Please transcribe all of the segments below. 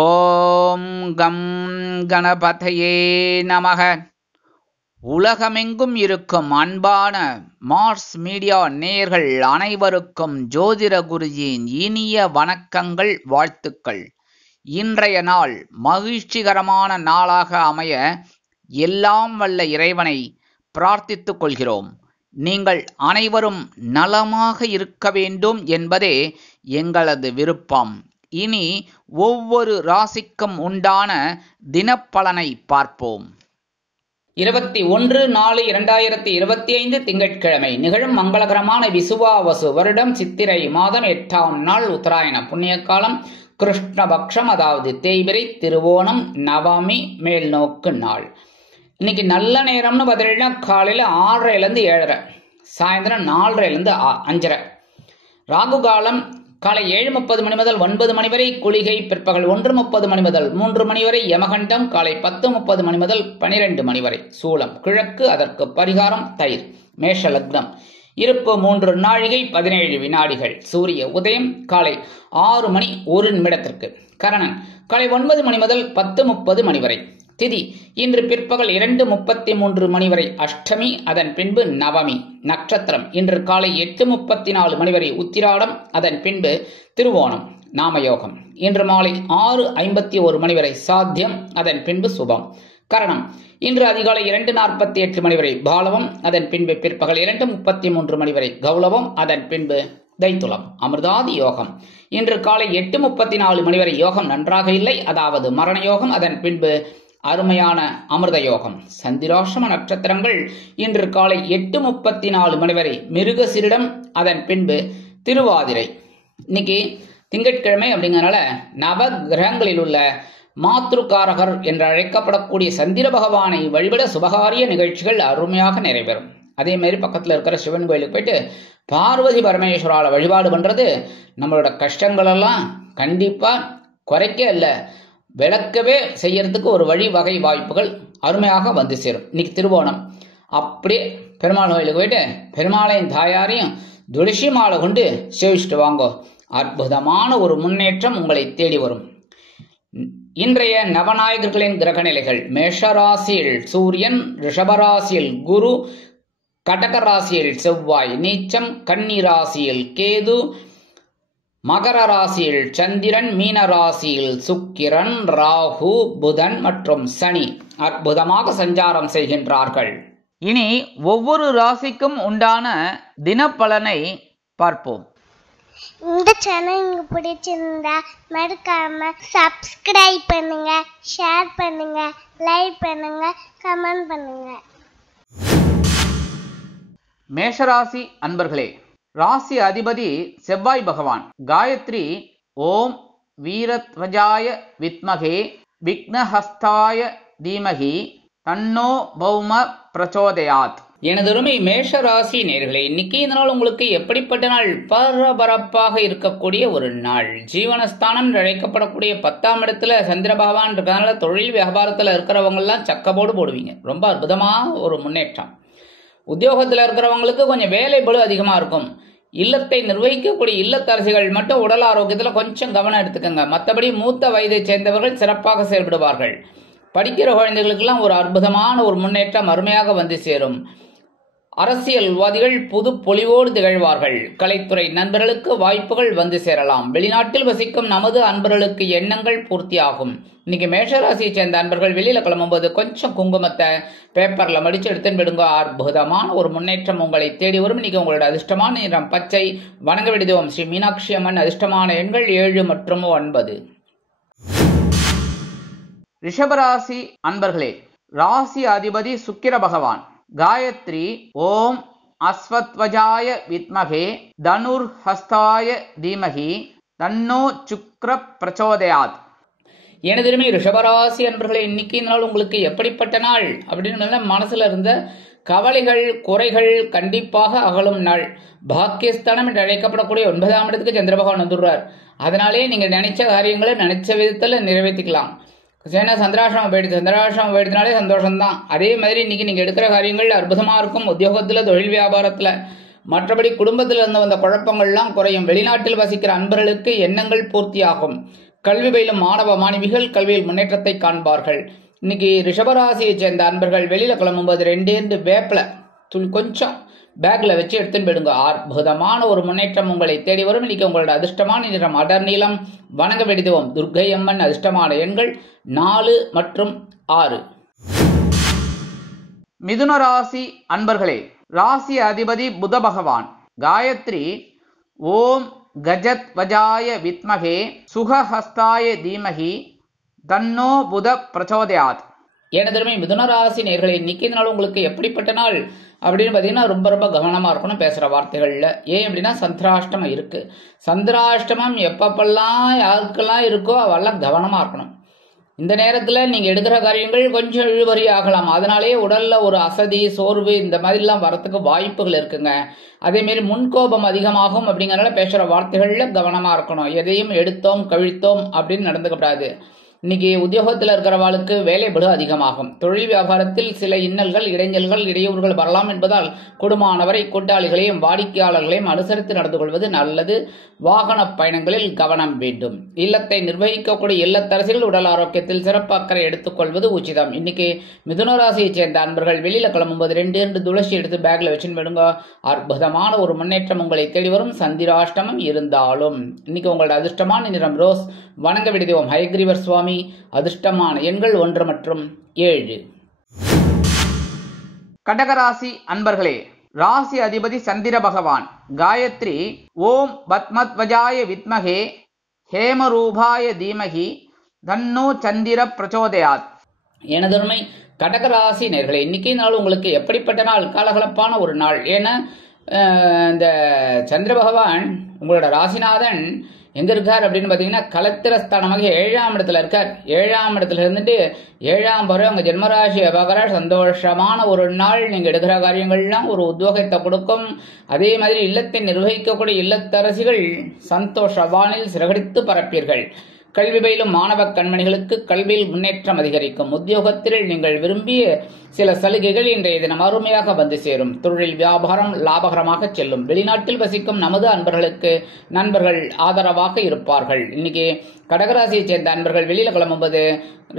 ஓம் come கணபதையே நமக. உலகமெங்கும் இருக்கும் அன்பான மார்ஸ் மீடியா நேயர்கள் அனைவருக்கும் ஜோதிட குருஜியின் இனிய வணக்கங்கள், வாழ்த்துக்கள். இன்றைய நாள் மகிழ்ச்சிகரமான நாளாக அமைய எல்லாம் வல்ல இறைவனை பிரார்த்தித்துக் கொள்கிறோம். நீங்கள் அனைவரும் நலமாக இருக்க வேண்டும் என்பதே எங்களது விருப்பம். இனி ஒவ்வொரு ராசிக்கும் உண்டான தினப்பலனை பார்ப்போம். 21/4/2025 திங்கட்கிழமை நிகழும் மங்களகரமான விசுவாவசு வருடம் சித்திரை மாதம் 8ஆம் நாள் உத்தராயண புண்ணிய காலம் கிருஷ்ணபக்ஷம், அதாவது தேய்பிரை, திருவோணம், நவமி, மேல் நோக்கு நாள். இன்னைக்கு நல்ல நேரம்னு பார்த்தீங்கன்னா காலையில் 6:30 7:30, சாயந்தரம் 4:30 5:30. ராகு காலம் காலை 7:30 மணி முதல் 9 மணி வரை, குளிகை பிற்பகல் 1:30 மணி முதல் 3 மணி வரை, யமகண்டம் காலை 10:30 மணி முதல் 12 மணி வரை, சூலம் கிழக்கு, அதற்கு பரிகாரம் தயிர். மேஷ லக்னம், இருப்பு 3 நாழிகை 17 வினாடிகள். சூரிய உதயம் காலை 6 மணி 1 நிமிடத்திற்கு. கரணன் காலை 9 மணி முதல் 10:30 மணி வரை. திதி இன்று பிற்பகல் 2:33 மணி வரை அஷ்டமி, அதன் பின்பு நவமி. நட்சத்திரம் இன்று காலை 8:34 மணி வரை உத்திராடம், அதன் பின்பு திருவோணம். நாமயோகம் இன்று மாலை 6:51 மணி வரை சாத்தியம், அதன் பின்பு சுபம். கரணம் இன்று அதிகாலை 2:48 மணி வரை பாலவம், அதன் பின்பு பிற்பகல் 2:33 மணி வரை கௌளவம், அதன் பின்பு தைத்துளம். அமிர்தாதி யோகம் இன்று காலை 8:34 மணி வரை யோகம் நன்றாக இல்லை, அதாவது மரண யோகம், அதன் பின்பு அருமையான அமிர்த யோகம். சந்திராஷ்டம நட்சத்திரங்கள் இன்று காலை 8:34 மணி வரை மிருகசிரிடம், அதன் பின்பு திருவாதிரை. இன்னைக்கு திங்கட்கிழமை அப்படிங்கறனால நவ கிரகங்களில் உள்ள மாத்ருகாரகர் என்று அழைக்கப்படக்கூடிய சந்திர பகவானை வழிபட சுபகாரிய நிகழ்ச்சிகள் அருமையாக நிறைவேறும். அதே மாதிரி பக்கத்தில் இருக்கிற சிவன் கோயிலுக்கு போயிட்டு பார்வதி பரமேஸ்வரால வழிபாடு பண்றது நம்மளோட கஷ்டங்கள் எல்லாம் கண்டிப்பா குறைக்க இல்லை, விளக்கவே செய்யறதுக்கு ஒரு வகை வாய்ப்புகள் அருமையாக வந்து சேரும். இன்னைக்கு திருவோணம், அப்படியே பெருமாள் கோயிலுக்கு போயிட்டு பெருமாளையும் தாயாரையும் துளசி மாலை கொண்டு சேவிச்சுட்டு வாங்கோ. அற்புதமான ஒரு முன்னேற்றம் உங்களை தேடி வரும். இன்றைய நவநாயகர்களின் கிரகநிலைகள்: மேஷராசியில் சூரியன், ரிஷபராசியில் குரு, கடகராசியில் செவ்வாய் நீச்சம், கன்னி ராசியில் கேது, மகர ராசியில் சந்திரன், மீன ராசியில் சுக்கிரன், ராகு, புதன் மற்றும் சனி அற்புதமாக சஞ்சாரம் செய்கின்றார்கள். இனி ஒவ்வொரு ராசிக்கும் உண்டான தினப்பலனை பார்ப்போம். இந்த சேனல் உங்களுக்கு பிடிச்சிருந்தா மறக்காம சப்ஸ்கிரைப் பண்ணுங்க, ஷேர் பண்ணுங்க, லைக் பண்ணுங்க, கமெண்ட் பண்ணுங்க. மேஷராசி அன்பர்களே, ராசி அதிபதி செவ்வாய் பகவான். காயத்ரி ஓம் வீரத்வஜாய வித்மகே விக்னஹஸ்தாய தீமகி தன்னோ பௌம பிரச்சோதயாத். எனதொருமை மேஷ ராசி நேயர்களே, இன்னைக்கு இந்த நாள் உங்களுக்கு எப்படிப்பட்ட நாள்? பரபரப்பாக இருக்கக்கூடிய ஒரு நாள். ஜீவனஸ்தானம் அழைக்கப்படக்கூடிய 10ஆம் இடத்துல சந்திர பகவான் இருக்கிறதுனால தொழில் வியாபாரத்தில் இருக்கிறவங்க எல்லாம் சக்கப்போடு போடுவீங்க. ரொம்ப அற்புதமான ஒரு முன்னேற்றம். உத்தியோகத்தில் இருக்கிறவங்களுக்கு கொஞ்சம் வேலை பளு அதிகமாக இருக்கும். இல்லத்தை நிர்வகிக்கக்கூடிய இல்லத்தரசிகள் மட்டும் உடல் ஆரோக்கியத்தில் கொஞ்சம் கவனம் எடுத்துக்கோங்க. மற்றபடி மூத்த வயதை சேர்ந்தவர்கள் சிறப்பாக செயல்படுவார்கள். படிக்கிற குழந்தைகளுக்கெல்லாம் ஒரு அற்புதமான ஒரு முன்னேற்றம் அருமையாக வந்து சேரும். அரசியல்வாதிகள் புது பொலிவோடு திகழ்வார்கள். கலைத்துறை நண்பர்களுக்கு வாய்ப்புகள் வந்து சேரலாம். வெளிநாட்டில் வசிக்கும் நமது அன்பர்களுக்கு எண்ணங்கள் பூர்த்தியாகும். இன்னைக்கு மேஷராசியை சேர்ந்த அன்பர்கள் வெளியில கிளம்பும்போது கொஞ்சம் குங்குமத்தை பேப்பர்ல மடிச்சு எடுத்துன்னு விடுங்க. அற்புதமான ஒரு முன்னேற்றம் உங்களை தேடி வரும். இன்னைக்கு உங்களோட அதிர்ஷ்டமான நிறம் பச்சை. வணங்க விடுதோம் ஸ்ரீ மீனாட்சி அம்மன். அதிர்ஷ்டமான எண்கள் 7 மற்றும் 9. ரிஷபராசி அன்பர்களே, ராசி அதிபதி சுக்கிர பகவான். காயத்ரி ஓம் அஸ்வத்வஜாய வித்மகே தனுர் ஹஸ்தாய தீமகி தன்னோ சுக்ர பிரச்சோதயாத். எனதுமே ரிஷபராசி அன்பர்களே, இன்னைக்கு இந்த நாள் உங்களுக்கு எப்படிப்பட்ட நாள் அப்படின்னு மனசுல இருந்த கவலைகள் குறைகள் கண்டிப்பாக அகலும் நாள். பாக்கியஸ்தானம் என்று அழைக்கப்படக்கூடிய 9ஆம் இடத்துக்கு சந்திர பகவான் வந்துடுறார். அதனாலே நீங்க நினைச்ச காரியங்களை நினைச்ச விதத்துல நிறைவேற்றிக்கலாம். ஏன்னா சந்திராசிரமம் போயிடுனாலே சந்தோஷம்தான். அதே மாதிரி இன்னைக்கு நீங்க எடுக்கிற காரியங்கள் அற்புதமா இருக்கும். உத்தியோகத்துல, தொழில் வியாபாரத்துல, மற்றபடி குடும்பத்தில் இருந்து வந்த குழப்பங்கள்லாம் குறையும். வெளிநாட்டில் வசிக்கிற அன்பர்களுக்கு எண்ணங்கள் பூர்த்தியாகும். கல்வி பயிலும் மாணவ மாணவிகள் கல்வியில் முன்னேற்றத்தை காண்பார்கள். இன்னைக்கு ரிஷபராசியை சேர்ந்த அன்பர்கள் வெளியில கிளம்பும்போது 2 வேப்பில கொஞ்சம் பேக்ல வச்சு எடுத்துன்னு போயிடுங்க. அற்புதமான ஒரு முன்னேற்றம் உங்களை தேடி வரும். இன்னைக்கு உங்களோட அதிர்ஷ்டமான நிறம் அடர் நீளம். வணங்க வேண்டியதும் துர்க்கை அம்மன். அதிர்ஷ்டமான எண்கள் 4 மற்றும் 6. மிதுன ராசி அன்பர்களே, ராசி அதிபதி புத பகவான். காயத்ரி ஓம் கஜத் வஜாய வித்மகே சுகஹஸ்தாய தீமகி தன்னோ புத பிரச்சோதயாத். எனதருமை மிதுன ராசி நேயர்களே, இன்னைக்கு நாள் உங்களுக்கு எப்படிப்பட்ட நாள் அப்படின்னு பார்த்தீங்கன்னா ரொம்ப கவனமாக இருக்கணும் பேசுகிற வார்த்தைகளில். ஏன் அப்படின்னா சந்திராஷ்டமம் இருக்குது. சந்திராஷ்டமம் எப்பப்பெல்லாம் யாருக்கெல்லாம் இருக்கோ அவெல்லாம் கவனமாக இருக்கணும். இந்த நேரத்தில் நீங்கள் எடுக்கிற காரியங்கள் கொஞ்சம் இழுபறி ஆகலாம். அதனாலேயே உடலில் ஒரு அசதி சோர்வு இந்த மாதிரிலாம் வரத்துக்கு வாய்ப்புகள் இருக்குங்க. அதேமாரி முன்கோபம் அதிகமாகும். அப்படிங்கிறனால பேசுகிற வார்த்தைகளில் கவனமாக இருக்கணும். எதையும் எடுத்தோம் கவிழ்த்தோம் அப்படின்னு நடந்துக்கப்படாது. இன்னைக்கு உத்தியோகத்தில் இருக்கிறவாளுக்கு வேலைபளு அதிகமாகும். தொழில் வியாபாரத்தில் சில இன்னல்கள் இடைஞ்சல்கள் இடையூறுகள் வரலாம் என்பதால் குடும்பமானவரை கூட்டாளிகளையும் வாடிக்கையாளர்களையும் அனுசரித்து நடந்து கொள்வது நல்லது. வாகன பயணங்களில் கவனம் வேண்டும். இல்லத்தை நிர்வகிக்கக்கூடிய இல்லத்தரசிகள் உடல் ஆரோக்கியத்தில் சிறப்பு அக்கறை எடுத்துக்கொள்வது உச்சிதம். இன்னைக்கு மிதுன ராசியை சேர்ந்த அன்பர்கள் வெளியில கிளம்பும்போது 2 துளசி எடுத்து பேக்ல வச்சுன்னு விடுங்க. அற்புதமான ஒரு முன்னேற்றம் உங்களை தேடி வரும். சந்திராஷ்டமம் இருந்தாலும் இன்னைக்கு உங்களோட அதிர்ஷ்டமான நிறம் ரோஸ். வணங்க விடுதோம் ஹயக்ரீவர் சுவாமி. அதிர்ஷ்டமான எண்கள் 1 மற்றும் 7. கடகராசி அன்பர்களே, ராசி அதிபதி சந்திர பகவான். காயத்ரி ஓம் பத்மத்வஜாய வித்மகே ஹேமரூபாய தீமகி தன்னோ சந்திர பிரச்சோதயாத். எனதருமை கடகராசி நேயர்களே, இன்னைக்கு நாள் உங்களுக்கு எப்படிப்பட்ட நாள்? காலகலப்பான ஒரு நாள். ஏன்னா இந்த சந்திர பகவான் உங்களோட ராசிநாதன் எங்க இருக்கார் அப்படின்னு பாத்தீங்கன்னா கலத்திரஸ்தானமாக 7ஆம் இடத்துல இருக்கார். 7ஆம் இடத்துல இருந்துட்டு 7ஆம் பருவம் உங்க ஜென்மராசி அபகர சந்தோஷமான ஒரு நாள். நீங்க எடுக்கிற காரியங்கள்லாம் ஒரு உத்வேகத்தை கொடுக்கும். அதே மாதிரி இல்லத்தை நிர்வகிக்கக்கூடிய இல்லத்தரசிகள் சந்தோஷவானில் சிறகடித்து பரப்பீர்கள். கல்வி பயிலும் மாணவ கண்மணிகளுக்கு கல்வியில் முன்னேற்றம் அதிகரிக்கும். உத்தியோகத்தில் நீங்கள் விரும்பிய சில சலுகைகள் இன்றைய தினம் அருமையாக வந்து சேரும். தொழில் வியாபாரம் லாபகரமாக செல்லும். வெளிநாட்டில் வசிக்கும் நமது அன்பர்களுக்கு நண்பர்கள் ஆதரவாக இருப்பார்கள். இன்னைக்கு கடகராசியை சேர்ந்த அன்பர்கள் வெளியில கிளம்பும்போது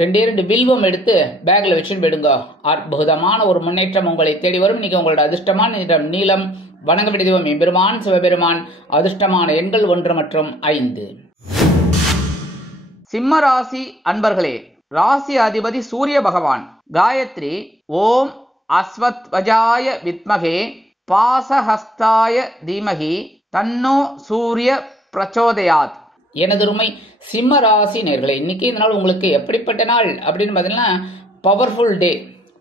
2 வில்வம் எடுத்து பேக்ல வச்சுன்னு போயிடுங்க. அற்புதமான ஒரு முன்னேற்றம் உங்களை தேடி வரும். இன்னைக்கு உங்களோட அதிர்ஷ்டமான நிறம் நீலம். வணங்க விடுதோம் எம்பெருமான் சிவபெருமான். அதிர்ஷ்டமான எண்கள் 1 மற்றும் 5. சிம்ம ராசி அன்பர்களே, ராசி அதிபதி சூரிய பகவான். காயத்ரி ஓம் அஸ்வத் வஜாய வித்மகே பாசஹஸ்தாய தீமகி தன்னோ சூரிய பிரச்சோதயாத். எனதுருமை சிம்ம ராசி நேயர்களே, இன்னைக்கு இந்த நாள் உங்களுக்கு எப்படிப்பட்ட நாள் அப்படின்னு பார்த்தீங்கன்னா பவர்ஃபுல் டே.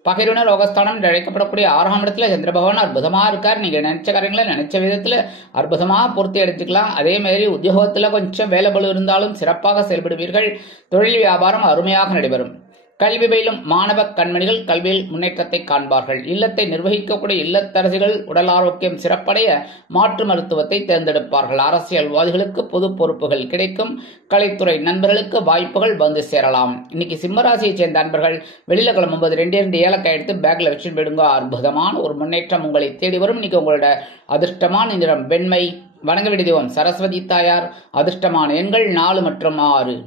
பகைருண ரோகஸ்தானம் என்று அழைக்கப்படக்கூடிய 6ஆம் இடத்துல சந்திர பகவான் அற்புதமா இருக்கார். நீங்க நினைச்ச காரியங்களை நினைச்ச விதத்துல அற்புதமா பூர்த்தி அடைஞ்சுக்கலாம். அதே மாதிரி உத்தியோகத்துல கொஞ்சம் வேலைபளு இருந்தாலும் சிறப்பாக செயல்படுவீர்கள். தொழில் வியாபாரம் அருமையாக நடைபெறும். கல்வி பயிலும் மாணவ கண்மணிகள் கல்வியில் முன்னேற்றத்தை காண்பார்கள். இல்லத்தை நிர்வகிக்கக்கூடிய இல்லத்தரசிகள் உடல் ஆரோக்கியம் சிறப்படைய மாற்று மருத்துவத்தை தேர்ந்தெடுப்பார்கள். அரசியல்வாதிகளுக்கு பொது பொறுப்புகள் கிடைக்கும். கலைத்துறை நண்பர்களுக்கு வாய்ப்புகள் வந்து சேரலாம். இன்னைக்கு சிம்மராசியை சேர்ந்த நண்பர்கள் வெளியில கிளம்பும்போது 2 ஏலக்காய் எடுத்து பேக்ல வச்சுட்டு போயிடுங்க. அற்புதமான ஒரு முன்னேற்றம் உங்களை தேடி வரும். இன்னைக்கு உங்களோட அதிர்ஷ்டமான நிறம் வெண்மை. வணங்க விடுதோம் சரஸ்வதி தாயார். அதிர்ஷ்டமான எண்கள் 4 மற்றும் 6.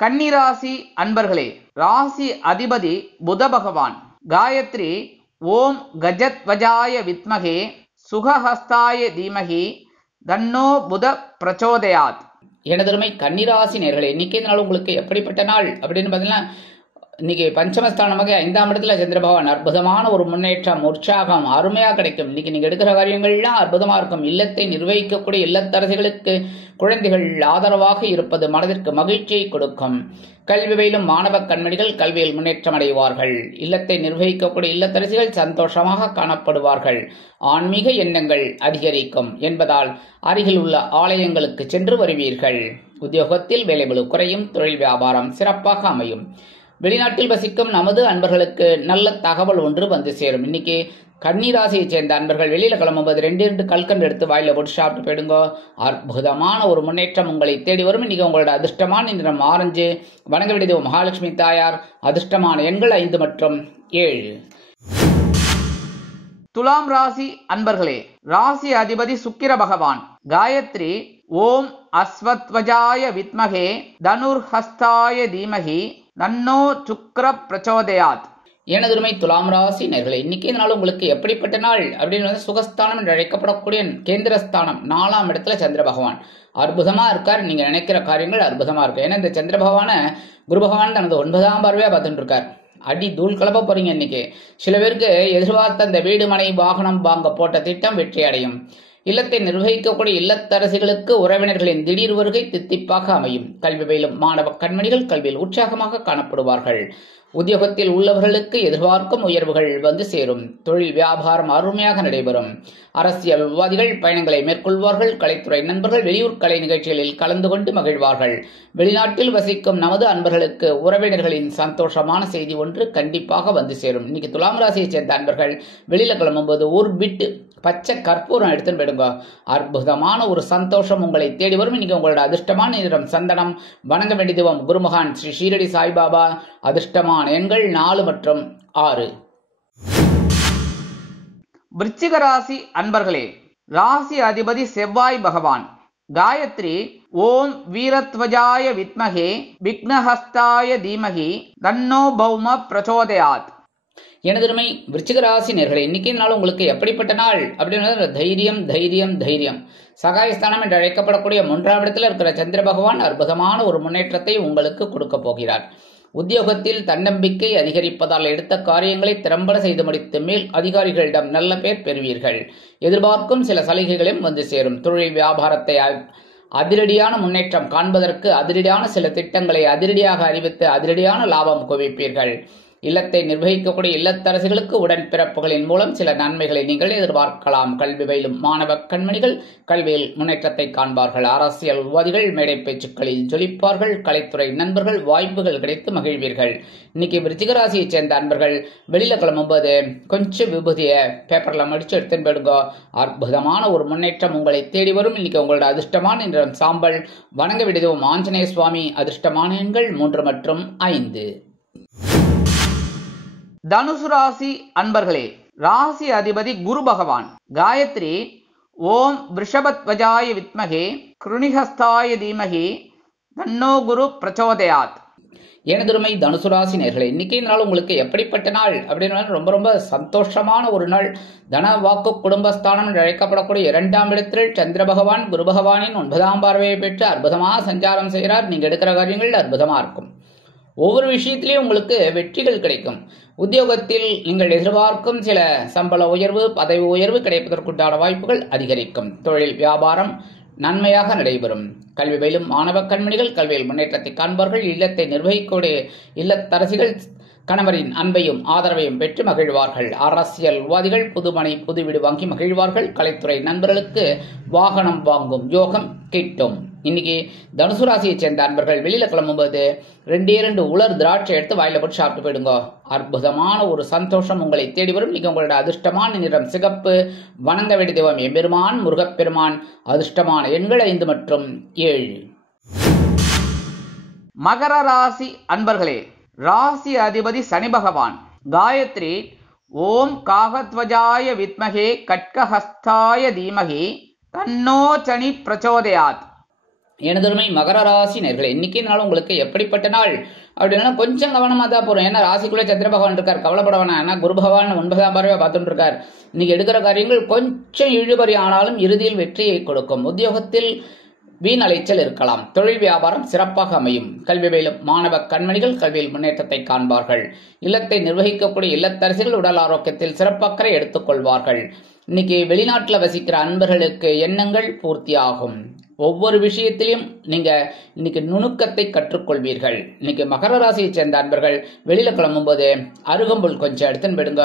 கன்னிராசி அன்பர்களே, ராசி அதிபதி புத பகவான். காயத்ரி ஓம் கஜத் வஜாய வித்மகே சுகஹஸ்தாய தீமகி தன்னோ புத பிரச்சோதயாத். எனதருமை கன்னிராசி நேயர்களே, இன்னைக்கு நாள் உங்களுக்கு எப்படிப்பட்ட நாள் அப்படின்னு பார்த்தீங்கன்னா இன்னைக்கு பஞ்சமஸ்தானமாக 5ஆம் இடத்துல சந்திர பகவான். அற்புதமான ஒரு முன்னேற்றம் உற்சாகம் அருமையாக கிடைக்கும். இன்னைக்கு நீங்க எடுக்கிற காரியங்கள்லாம் அற்புதமா இருக்கும். இல்லத்தை நிர்வகிக்கக்கூடிய இல்லத்தரசிகளுக்கு குழந்தைகள் ஆதரவாக இருப்பது மனதிற்கு மகிழ்ச்சியை கொடுக்கும். கல்வி பயிலும் மாணவ கண்மணிகள் கல்வியில் முன்னேற்றம் அடைவார்கள். இல்லத்தை நிர்வகிக்கக்கூடிய இல்லத்தரசிகள் சந்தோஷமாக காணப்படுவார்கள். ஆன்மீக எண்ணங்கள் அதிகரிக்கும் என்பதால் அருகில் உள்ள ஆலயங்களுக்கு சென்று வருவீர்கள். உத்தியோகத்தில் வேலைபளு குறையும். தொழில் வியாபாரம் சிறப்பாக அமையும். வெளிநாட்டில் வசிக்கும் நமது அன்பர்களுக்கு நல்ல தகவல் ஒன்று வந்து சேரும். இன்னைக்கு கன்னிராசியை சேர்ந்த அன்பர்கள் வெளியில கிளம்பும்போது 2 கல்கண்டு எடுத்து வாயில போட்டு சாப்பிட்டு போயிடுங்க. அற்புதமான ஒரு முன்னேற்றம் உங்களை தேடி வரும். இன்னைக்கு உங்களோட அதிர்ஷ்டமான நிறம் ஆரஞ்சு. வணங்க விடுதோம் மகாலட்சுமி தாயார். அதிர்ஷ்டமான எண்கள் 5 மற்றும் 7. துலாம் ராசி அன்பர்களே, ராசி அதிபதி சுக்கிர பகவான். காயத்ரி ஓம் அஸ்வத்வஜாய வித்மகே தனுர்ஹஸ்தாய தீமகி தன்னோ சுக்ர பிரச்சோதயாத். எனதுமை துலாம் ராசி நேர்களே, இன்னைக்கு இந்த நாள் உங்களுக்கு எப்படிப்பட்ட நாள் அப்படின்னு சுகஸ்தானம் என்று அழைக்கப்படக்கூடிய கேந்திரஸ்தானம் 4ஆம் இடத்துல சந்திர பகவான் அற்புதமா இருக்கார். நீங்க நினைக்கிற காரியங்கள் அற்புதமா இருக்கு. ஏன்னா இந்த சந்திர பகவான குரு பகவான் தனது 9ஆம் பார்வையா பார்த்துட்டு இருக்கார். அடி தூள் கிளப்ப போறீங்க இன்னைக்கு. சில பேருக்கு எதிர்பார்த்த அந்த வீடு மனை வாகனம் வாங்க போட்ட திட்டம் வெற்றி அடையும். இல்லத்தை நிர்வகிக்கக்கூடிய இல்லத்தரசிகளுக்கு உறவினர்களின் திடீர் வருகை தித்திப்பாக அமையும். கல்வி பயிலும் மாணவ கண்மணிகள் கல்வியில் உற்சாகமாக காணப்படுவார்கள். உத்தியோகத்தில் உள்ளவர்களுக்கு எதிர்பார்க்கும் உயர்வுகள் வந்து சேரும். தொழில் வியாபாரம் அருமையாக நடைபெறும். அரசியல்வாதிகள் பயணங்களை மேற்கொள்வார்கள். கலைத்துறை நண்பர்கள் வெளியூர் கலை நிகழ்ச்சிகளில் கலந்து கொண்டு மகிழ்வார்கள். வெளிநாட்டில் வசிக்கும் நமது அன்பர்களுக்கு உறவினர்களின் சந்தோஷமான செய்தி ஒன்று கண்டிப்பாக வந்து சேரும். இன்னைக்கு துலாம் ராசியை சேர்ந்த அன்பர்கள் வெளியில கிளம்பும்போது ஒரு பிட்டு பச்சை கற்பூரம் எடுத்துன்னு போயிடுங்க. அற்புதமான ஒரு சந்தோஷம் உங்களை தேடி வரும். இன்னைக்கு உங்களோட அதிர்ஷ்டமான நிறம் சந்தனம். வணங்க வேண்டிய தெய்வம் குருமகான் ஸ்ரீ ஷீரடி சாய்பாபா. அதிர்ஷ்டமான எண்கள் 4 மற்றும் 6. விருச்சிக ராசி அன்பர்களே, ராசி அதிபதி செவ்வாய் பகவான். காயத்ரி ஓம் வீரத்வஜாய வித்மகே விக்னஹஸ்தாய தீமகி தன்னோ பௌம பிரச்சோதயாத். எனதுமை விருச்சிக ராசி நேர்களே, இன்னைக்கு நாள் உங்களுக்கு எப்படிப்பட்ட நாள் அப்படின்னு தைரியம் தைரியம் தைரியம். சகாயஸ்தானம் என்று அழைக்கப்படக்கூடிய 3ஆம் இடத்துல இருக்கிற சந்திர பகவான் அற்புதமான ஒரு முன்னேற்றத்தை உங்களுக்கு கொடுக்க போகிறார். உத்தியோகத்தில் தன்னம்பிக்கை அதிகரிப்பதால் எடுத்த காரியங்களை திறம்பட செய்து முடித்து மேல் அதிகாரிகளிடம் நல்ல பேர் பெறுவீர்கள். எதிர்பார்க்கும் சில சலுகைகளும் வந்து சேரும். தொழில் வியாபாரத்தை அதிரடியான முன்னேற்றம் காண்பதற்கு அதிரடியான சில திட்டங்களை அதிரடியாக அறிவித்து அதிரடியான லாபம் குவிப்பீர்கள். இல்லத்தை நிர்வகிக்கக்கூடிய இல்லத்தரசிகளுக்கு உடன்பிறப்புகளின் மூலம் சில நன்மைகளை நீங்கள் எதிர்பார்க்கலாம். கல்வி பயிலும் மாணவ கண்மணிகள் கல்வியில் முன்னேற்றத்தை காண்பார்கள். அரசியல்வாதிகள் மேடை பேச்சுக்களில் ஜொலிப்பார்கள். கலைத்துறை நண்பர்கள் வாய்ப்புகள் கிடைத்து மகிழ்வீர்கள். இன்னைக்கு விருச்சிக ராசியை சேர்ந்த அன்பர்கள் வெளியில கிளம்பும்போது கொஞ்சம் விபூதிய பேப்பர்ல மடிச்சு எடுத்துன்னு போயிடுங்க. அற்புதமான ஒரு முன்னேற்றம் உங்களை தேடி வரும். இன்னைக்கு உங்களோட அதிர்ஷ்டமான நிறம் சாம்பல். வணங்க விடுவோம் ஆஞ்சநேய சுவாமி. அதிர்ஷ்டமான எண்கள் 3 மற்றும் 5. தனுசு ராசி அன்பர்களே, ராசி அதிபதி குரு பகவான். காயத்ரி ஓம் விருஷபத்வஜாய வித்மகே கிருணிஹஸ்தாய தீமகி தன்னோ குரு பிரச்சோதயாத். எனதுமை தனுசு ராசி நேர்களே, இன்னைக்கு இந்த நாள் உங்களுக்கு எப்படிப்பட்ட நாள் அப்படின்னு ரொம்ப ரொம்ப சந்தோஷமான ஒரு நாள். தன வாக்கு குடும்பஸ்தானம் என்று அழைக்கப்படக்கூடிய 2ஆம் இடத்தில் சந்திர பகவான் குரு பகவானின் 9ஆம் பார்வையை பெற்று அற்புதமாக சஞ்சாரம் செய்கிறார். நீங்க எடுக்கிற காரியங்கள் அற்புதமா இருக்கும். ஒவ்வொரு விஷயத்திலையும் உங்களுக்கு வெற்றிகள் கிடைக்கும். உத்தியோகத்தில் நீங்கள் எதிர்பார்க்கும் சில சம்பள உயர்வு பதவி உயர்வு கிடைப்பதற்குண்டான வாய்ப்புகள் அதிகரிக்கும். தொழில் வியாபாரம் நன்மையாக நடைபெறும். கல்வி பயிலும் மாணவ கண்மணிகள் கல்வியில் முன்னேற்றத்தை காண்பார்கள். இல்லத்தை நிர்வகிக்கக்கூடிய இல்லத்தரசிகள் கணவரின் அன்பையும் ஆதரவையும் பெற்று மகிழ்வார்கள். அரசியல்வாதிகள் புதுமனை புது வீடு வாங்கி மகிழ்வார்கள். கலைத்துறை நண்பர்களுக்கு வாகனம் வாங்கும் யோகம் கிட்டும். இன்னைக்கு தனுசு ராசியை சேர்ந்த அன்பர்கள் வெளியில கிளம்பும்போது 2 உலர் திராட்சை எடுத்து வாயில போட்டு சாப்பிட்டு போயிடுங்க. அற்புதமான ஒரு சந்தோஷம் உங்களை தேடி வரும். இன்னைக்கு உங்களோட அதிர்ஷ்டமான நிறம் சிகப்பு. வணங்க வேண்டிய தெய்வம் எம்பெருமான் முருகப்பெருமான். அதிர்ஷ்டமான எண்கள் 5 மற்றும் 7. மகர ராசி அன்பர்களே, ராசி அதிபதி சனி பகவான். காயத்ரி ஓம் காகத்வஜாய வித்மகே கட்கஹஸ்தாய தீமகி தன்னோ சனி பிரச்சோதயாத். எனதுமை மகர ராசி நேர்களே, இன்னைக்கு நாள் உங்களுக்கு எப்படிப்பட்ட நாள் அப்படின்னா கொஞ்சம் கவனமா தான் போறோம். ஏன்னா ராசிக்குள்ளே சந்திர பகவான் இருக்கார். கவலைப்பட வேணாம். ஏன்னா குரு பகவான் 9ஆம் பார்வையா பார்த்துட்டு இருக்கார். இன்னைக்கு எடுக்கிற காரியங்கள் கொஞ்சம் இழுபறி ஆனாலும் இறுதியில் வெற்றியை கொடுக்கும். உத்தியோகத்தில் வீண் அலைச்சல் இருக்கலாம். தொழில் வியாபாரம் சிறப்பாக அமையும். கல்வி பயிலும் மாணவ கண்மணிகள் கல்வியில் முன்னேற்றத்தை காண்பார்கள். இல்லத்தை நிர்வகிக்கக்கூடிய இல்லத்தரசிகள் உடல் ஆரோக்கியத்தில் சிறப்பக்கறை எடுத்துக்கொள்வார்கள். இன்னைக்கு வெளிநாட்டில் வசிக்கிற அன்பர்களுக்கு எண்ணங்கள் பூர்த்தியாகும். ஒவ்வொரு விஷயத்திலையும் நீங்க இன்னைக்கு நுணுக்கத்தை கற்றுக்கொள்வீர்கள். இன்னைக்கு மகர ராசியை சேர்ந்த அன்பர்கள் வெளியில கிளம்பும்போது அருகம்புல் கொஞ்சம் எடுத்துன்னு போயிடுங்க.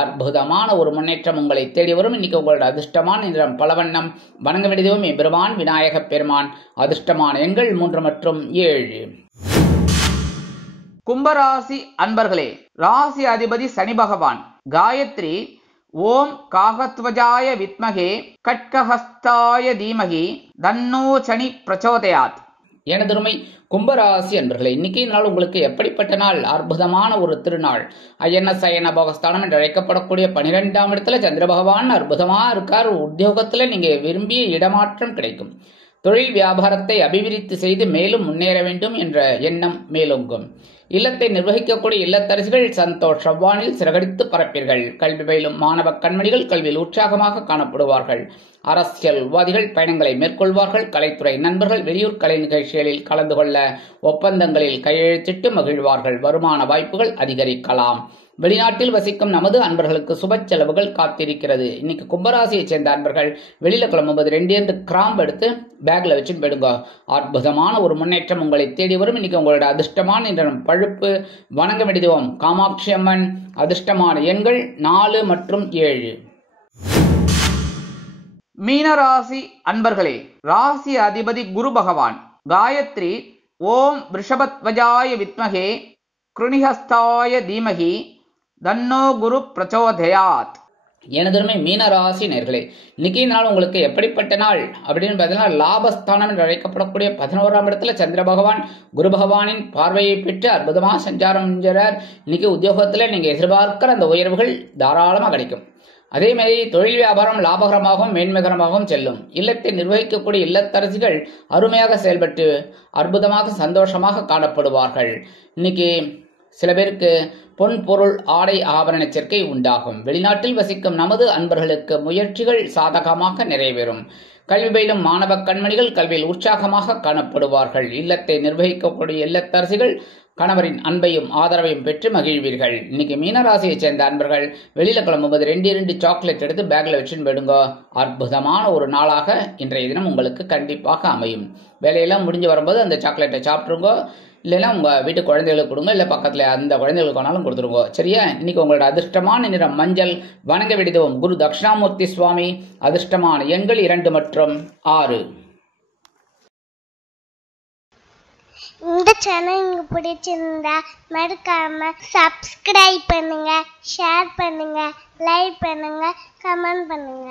அற்புதமான ஒரு முன்னேற்றம் உங்களை தேடி வரும். இன்னைக்கு உங்களோட அதிர்ஷ்டமான நிறம் பலவண்ணம். வணங்க வேண்டியதும் எம்பெருமான் விநாயக பெருமான். அதிர்ஷ்டமான எண்கள் 3 மற்றும் 7. கும்பராசி அன்பர்களே, ராசி அதிபதி சனி பகவான். காயத்ரி ஓம் காகத்வஜாய வித்மகே கட்கஹஸ்தாய தீமகி தன்னோ சனி பிரச்சோதயாத். எனதருமை கும்பராசி அன்பர்களே, இன்னைக்கு நாள் உங்களுக்கு எப்படிப்பட்ட நாள்? அற்புதமான ஒரு திருநாள். அயன சயன போகஸ்தானம் என்று அழைக்கப்படக்கூடிய 12ஆம் இடத்துல சந்திர பகவான் அற்புதமா இருக்கார். உத்தியோகத்துல நீங்க விரும்பிய இடமாற்றம் கிடைக்கும். தொழில் வியாபாரத்தை அபிவிருத்தி செய்து மேலும் முன்னேற வேண்டும் என்ற எண்ணம் மேலோங்கும். இல்லத்தை நிர்வகிக்கக்கூடிய இல்லத்தரசிகள் சந்தோஷ் வானில் சிறகடித்து பரப்பீர்கள். கல்வி பயிலும் மாணவ கண்மணிகள் கல்வியில் உற்சாகமாக காணப்படுவார்கள். அரசியல்வாதிகள் பயணங்களை மேற்கொள்வார்கள். கலைத்துறை நண்பர்கள் வெளியூர் கலை நிகழ்ச்சிகளில் கலந்து கொள்ள ஒப்பந்தங்களில் கையெழுத்திட்டு மகிழ்வார்கள். வருமான வாய்ப்புகள் அதிகரிக்கலாம். வெளிநாட்டில் வசிக்கும் நமது அன்பர்களுக்கு சுப செலவுகள் காத்திருக்கிறது. இன்னைக்கு கும்பராசியை சேர்ந்த அன்பர்கள் வெளியில கிளம்பும்போது 2 கிராம்பு எடுத்து பேக்ல வச்சு போயிடுங்க. அற்புதமான ஒரு முன்னேற்றம் உங்களை தேடி வரும். இன்னைக்கு உங்களோட அதிர்ஷ்டமான நிறம் பழுப்பு. வணங்க வேண்டியதுவோம் காமாட்சி அம்மன். அதிர்ஷ்டமான எண்கள் 4 மற்றும் 7. மீனராசி அன்பர்களே, ராசி அதிபதி குரு பகவான். காயத்ரி ஓம் ரிஷபத்வஜாய வித்மகே கிருணிஹஸ்தாய தீமகி தன்னோ குரு பிரச்சோதயாத். எனதருமை மீனராசி நேர்களே, இன்னைக்கு நாள் உங்களுக்கு எப்படிப்பட்ட நாள் அப்படின்னு பார்த்தீங்கன்னா, லாபஸ்தானம் என்று அழைக்கப்படக்கூடிய 11ஆம் இடத்துல சந்திர பகவான் குரு பகவானின் பார்வையை பெற்று அற்புதமாக சஞ்சாரம் செஞ்சார். இன்னைக்கு உத்தியோகத்துல நீங்க எதிர்பார்க்கிற அந்த உயர்வுகள் தாராளமாக கிடைக்கும். அதே மாதிரி தொழில் வியாபாரம் லாபகரமாகவும் மேன்மைகரமாகவும் செல்லும். இல்லத்தை நிர்வகிக்கக்கூடிய இல்லத்தரசிகள் அருமையாக செயல்பட்டு அற்புதமாக சந்தோஷமாக காணப்படுவார்கள். இன்னைக்கு சில பேருக்கு பொன் பொருள் ஆடை ஆபரண சேர்க்கை உண்டாகும். வெளிநாட்டில் வசிக்கும் நமது அன்பர்களுக்கு முயற்சிகள் சாதகமாக நிறைவேறும். கல்வி பயிலும் மாணவ கண்மணிகள் கல்வியில் உற்சாகமாக காணப்படுவார்கள். இல்லத்தை நிர்வகிக்கக்கூடிய இல்லத்தரசிகள் கணவரின் அன்பையும் ஆதரவையும் பெற்று மகிழ்வீர்கள். இன்னைக்கு மீனராசியை சேர்ந்த அன்பர்கள் வெளியில கிளம்பும்போது 2 சாக்லேட் எடுத்து பேக்ல வச்சுன்னு போயிடுங்க. அற்புதமான ஒரு நாளாக இன்றைய தினம் உங்களுக்கு கண்டிப்பாக அமையும். வேலையெல்லாம் முடிஞ்சு வரும்போது அந்த சாக்லேட்டை சாப்பிட்டுருங்க. இல்லைன்னா உங்க வீட்டு குழந்தைகளுக்கு கொடுங்க, இல்லை பக்கத்துல அந்த குழந்தைகளுக்கு வேணாலும் கொடுத்துருங்க. சரியா? இன்னைக்கு உங்களோட அதிர்ஷ்டமான நிறம் மஞ்சள். வணங்க வேண்டியதும் குரு தட்சிணாமூர்த்தி சுவாமி. அதிர்ஷ்டமான எண்கள் 2 மற்றும் 6. இந்த சேனல் உங்களுக்கு பிடிச்சிருந்தா மறக்காம சப்ஸ்கிரைப் பண்ணுங்க, ஷேர் பண்ணுங்க, லைக் பண்ணுங்க, கமெண்ட் பண்ணுங்க.